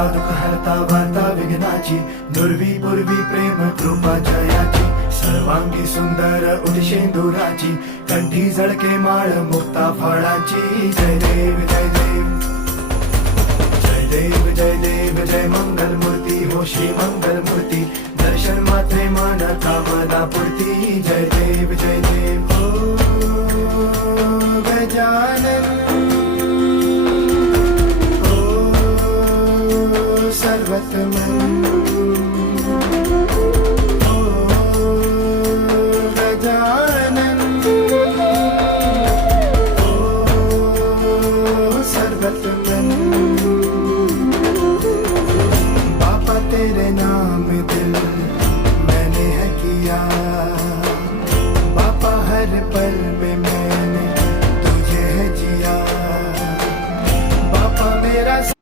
हरता दुःख हरता वार्ता विघ्नाची, दुर्वी पूर्वी प्रेम कृपा जयाची, सर्वांगी सुंदर उदिशेंदुराची, कंठी झळके माळ मुक्ता फळाची. जय देव जय देव जय देव जय देव जय मंगल मूर्ती हो श्री मंगल मूर्ती, दर्शन मात्रे मन कामना पूर्ती. जय देव हो गजानन हो सर्वतमन.